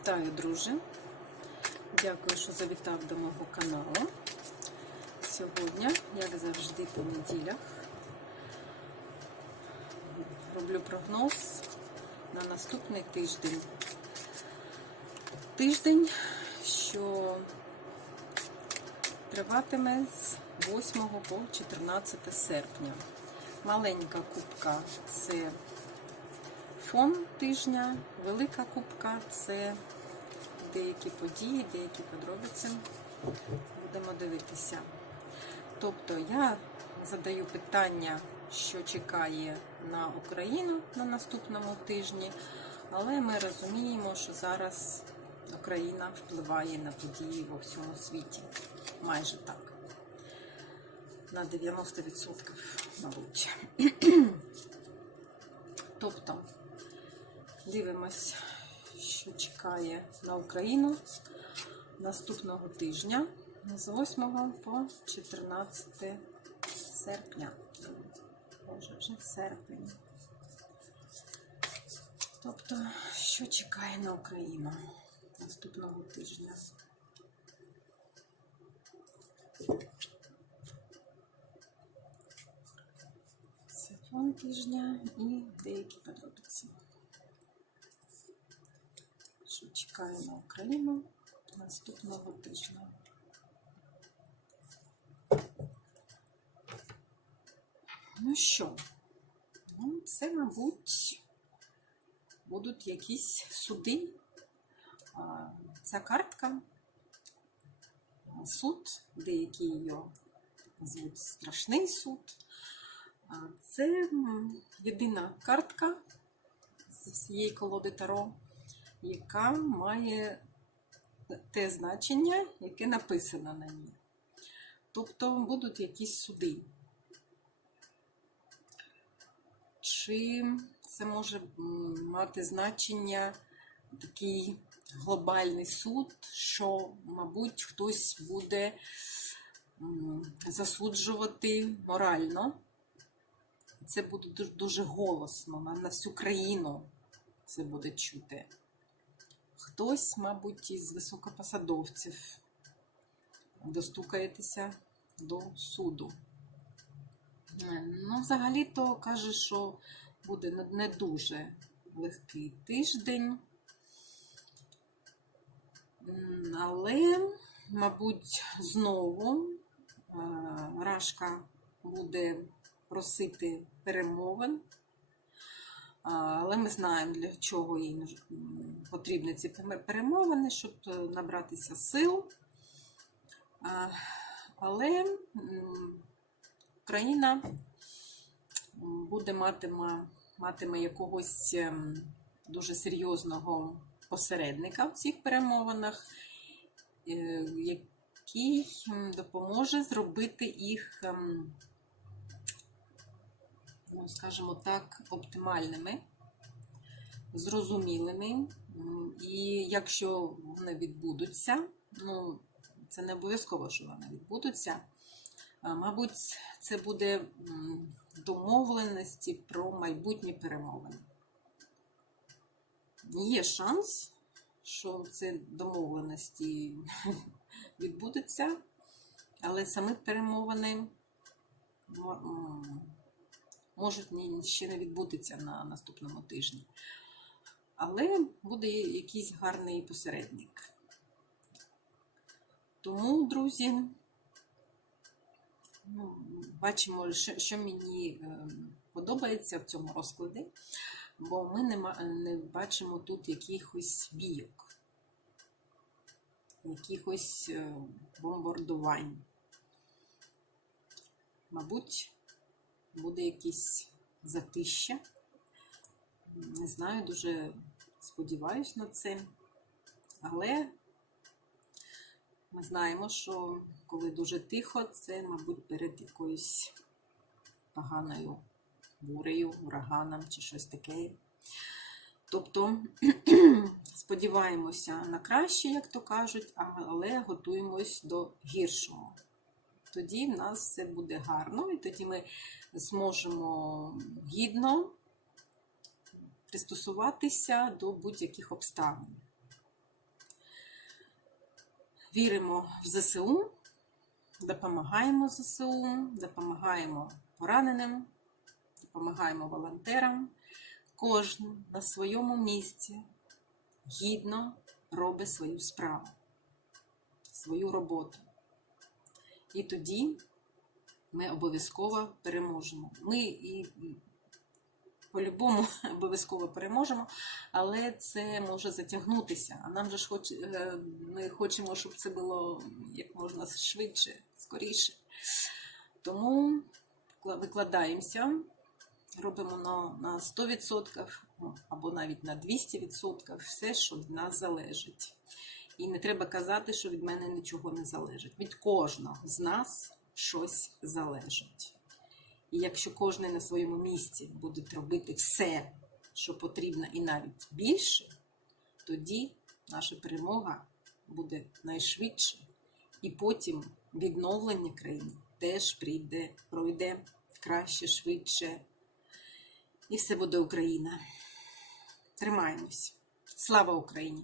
Вітаю, друже! Дякую, що завітав до мого каналу. Сьогодні, як завжди, по неділях, роблю прогноз на наступний тиждень. Тиждень, що триватиме з 8 по 14 серпня. Маленька кубка це фон тижня, велика кубка це деякі події, деякі подробиці. Будемо дивитися. Тобто я задаю питання, що чекає на Україну на наступному тижні, але ми розуміємо, що зараз Україна впливає на події во всьому світі. Майже так. На 90%, мабуть. Тобто, Дивимось, що чекає на Україну наступного тижня з 8 по 14 серпня. Боже, вже в серпень. Тобто, що чекає на Україну наступного тижня? Це фон тижня і деякі подробиці що чекає на Україну наступного тижня. Ну що, ну, це, мабуть, будуть якісь суди. Ця картка, суд, деякі її звуть страшний суд. Це єдина картка з всієї колоди Таро яка має те значення, яке написано на ній. Тобто будуть якісь суди. Чи це може мати значення такий глобальний суд, що, мабуть, хтось буде засуджувати морально. Це буде дуже голосно, на всю країну це буде чути. Хтось, мабуть, із високопосадовців достукаєтеся до суду. Ну, взагалі-то каже, що буде не дуже легкий тиждень. Але, мабуть, знову Рашка буде просити перемовин. Але ми знаємо, для чого їй потрібні ці перемовини, щоб набратися сил. Але Україна буде матиме, матиме якогось ем, дуже серйозного посередника в цих перемовинах, е, який допоможе зробити їх ем, ну, скажімо так, оптимальними, зрозумілими. І якщо вони відбудуться, ну, це не обов'язково, що вони відбудуться, мабуть, це буде домовленості про майбутні перемовини. Є шанс, що це домовленості відбудуться, але самі перемовини можуть ще не відбутися на наступному тижні. Але буде якийсь гарний посередник. Тому, друзі, ну, бачимо, що, що мені е, подобається в цьому розкладі, бо ми не, не бачимо тут якихось бійок, якихось е, бомбардувань. Мабуть, буде якесь затища. Не знаю, дуже сподіваюся на це. Але ми знаємо, що коли дуже тихо, це, мабуть, перед якоюсь поганою бурею, ураганом чи щось таке. Тобто сподіваємося на краще, як то кажуть, але готуємось до гіршого тоді в нас все буде гарно, і тоді ми зможемо гідно пристосуватися до будь-яких обставин. віримо в ЗСУ, допомагаємо ЗСУ, допомагаємо пораненим, допомагаємо волонтерам. Кожен на своєму місці гідно робить свою справу, свою роботу. І тоді ми обов'язково переможемо. Ми і по-любому обов'язково переможемо, але це може затягнутися. А нам же ж хоч, е, ми хочемо, щоб це було як можна швидше, скоріше. Тому викладаємося, робимо на, на 100% ну, або навіть на 200% все, що від нас залежить. І не треба казати, що від мене нічого не залежить. Від кожного з нас щось залежить. І якщо кожен на своєму місці буде робити все, що потрібно, і навіть більше, тоді наша перемога буде найшвидше. І потім відновлення країни теж прийде, пройде краще, швидше. І все буде Україна. Тримаємось. Слава Україні!